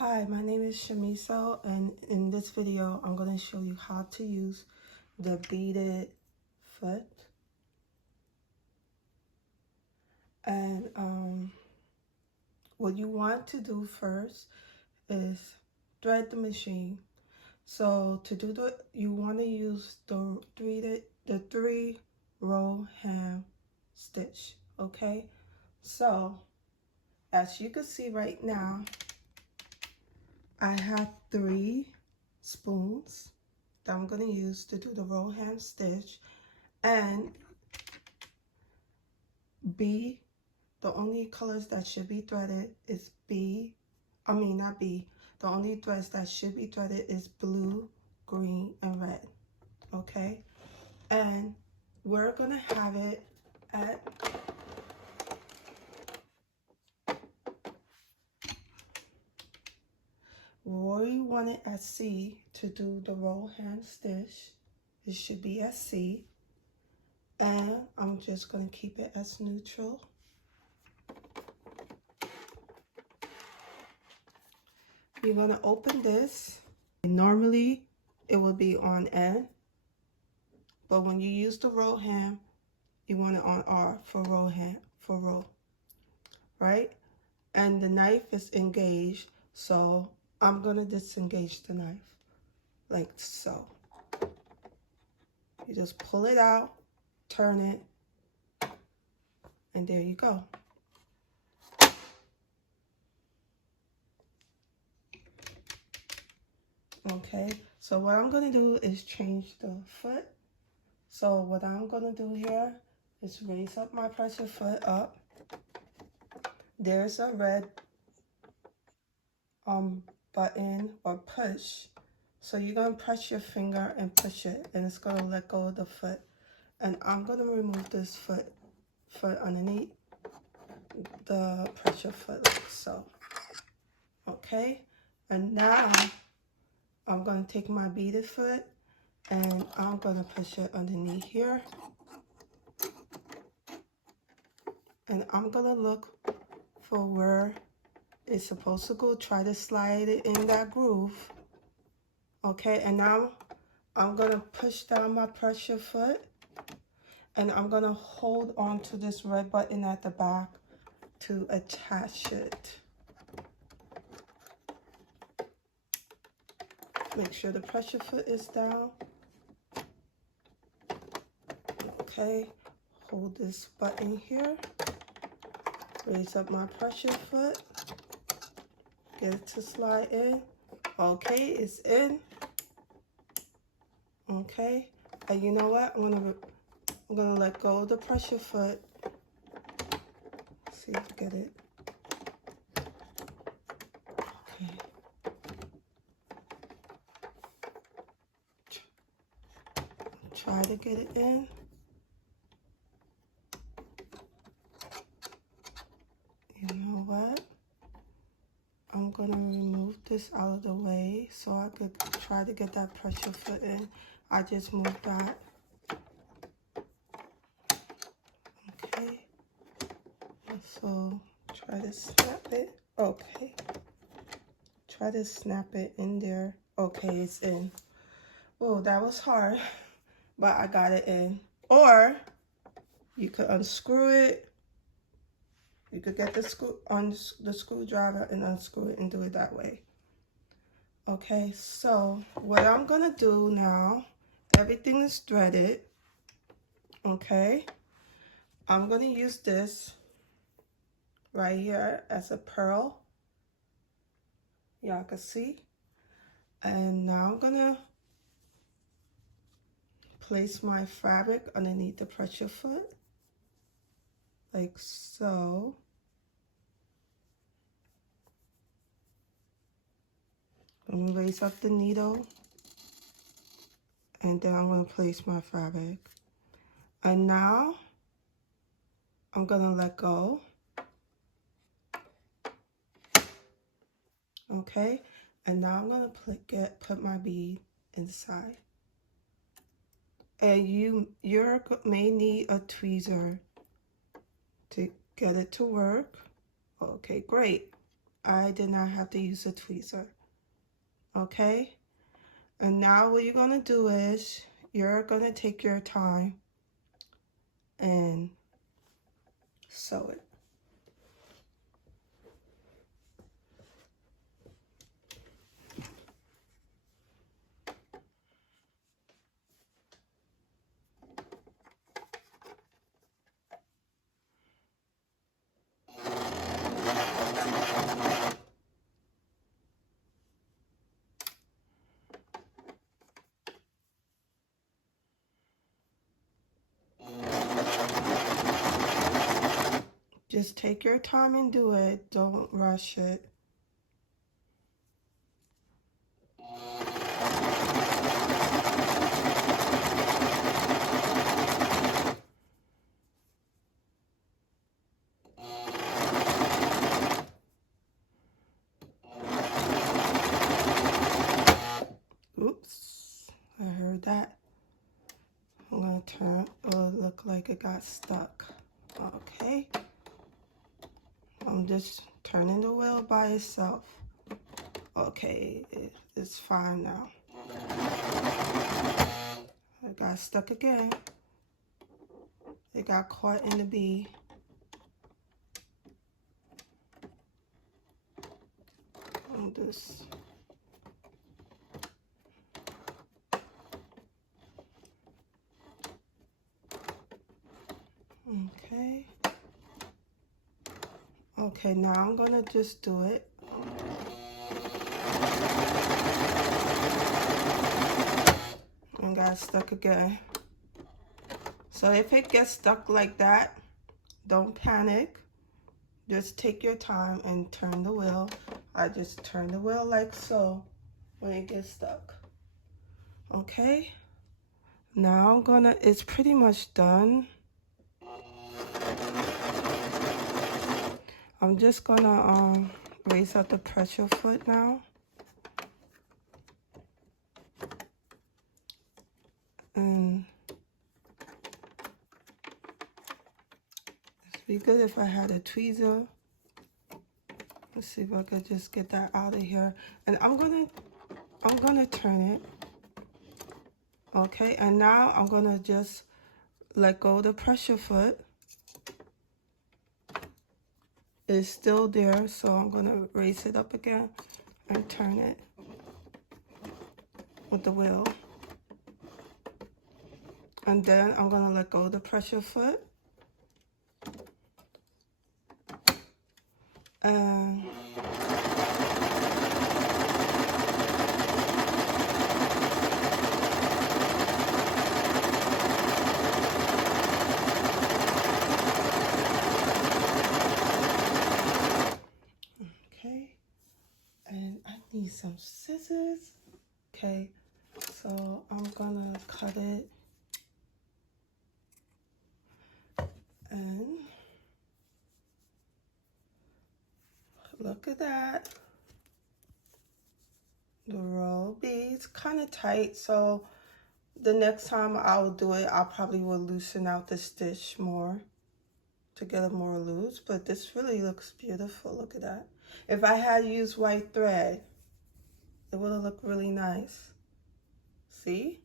Hi, my name is Shamiso, and in this video, I'm going to show you how to use the beaded foot. And what you want to do first is thread the machine. So to do that, you want to use the three row hem stitch. Okay, so as you can see right now, I have 3 spoons that I'm going to use to do the row hem stitch, and the only colors that should be threaded is the only threads that should be threaded is blue, green, and red. Okay, and we're going to have it at we want it at C to do the row hem stitch. It should be at C, and I'm just going to keep it as neutral. You're going to open this. Normally it will be on N, but when you use the row hem, you want it on R for row hem, for row, right? And the knife is engaged, so I'm going to disengage the knife like so. You just pull it out, turn it, and there you go. Okay, so what I'm going to do is change the foot. So what I'm going to do here is raise up my pressure foot up. There's a red button or push. So you're going to press your finger and push it, and it's going to let go of the foot. And I'm going to remove this foot underneath the pressure foot like so. Okay, and now I'm going to take my beaded foot and I'm going to push it underneath here. And I'm going to look for where it's supposed to go. Try to slide it in that groove. Okay, and now I'm going to push down my pressure foot, and I'm going to hold on to this red button at the back to attach it. Make sure the pressure foot is down. Okay, hold this button here. Raise up my pressure foot. Get it to slide in. Okay, it's in. Okay, and you know what? I'm gonna let go of the pressure foot. See if you get it. Okay. Try to get it in. You know what? I'm gonna remove this out of the way so I could try to get that pressure foot in. I just moved that. Okay. So try to snap it. Okay. Try to snap it in there. Okay, it's in. Oh, that was hard, but I got it in. Or you could unscrew it. You could get the screwdriver and unscrew it and do it that way. Okay, so what I'm gonna do now, everything is threaded. Okay, I'm gonna use this right here as a pearl. Y'all can see. And now I'm gonna place my fabric underneath the pressure foot like so. I'm gonna raise up the needle, and then I'm gonna place my fabric. And now I'm gonna let go. Okay, and now I'm gonna put my bead inside. And you may need a tweezer to get it to work. Okay, great. I did not have to use a tweezer. Okay? And now what you're going to do is you're going to take your time and sew it. Just take your time and do it. Don't rush it. Oops, I heard that. I'm going to turn. Oh, it looked like it got stuck. Okay. I'm just turning the wheel by itself. Okay, it's fine now. It got stuck again. It got caught in the bead. I'll just okay. Okay, now I'm gonna just do it. And got stuck again. So if it gets stuck like that, don't panic. Just take your time and turn the wheel. I just turn the wheel like so when it gets stuck. Okay. Now I'm gonna, it's pretty much done. I'm just gonna raise up the pressure foot now. And it'd be good if I had a tweezer. Let's see if I could just get that out of here. And I'm gonna turn it. Okay, and now I'm gonna just let go of the pressure foot. It's still there, so I'm gonna raise it up again and turn it with the wheel. And then I'm gonna let go of the pressure foot. And okay, and I need some scissors. Okay, so I'm gonna cut it. And look at that. The roll beads kind of tight, so the next time I'll do it, I probably will loosen out the stitch more to get it more loose, but this really looks beautiful. Look at that. If I had used white thread, it would have looked really nice. See?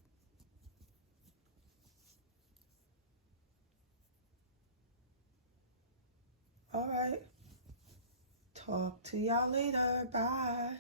All right. Talk to y'all later. Bye.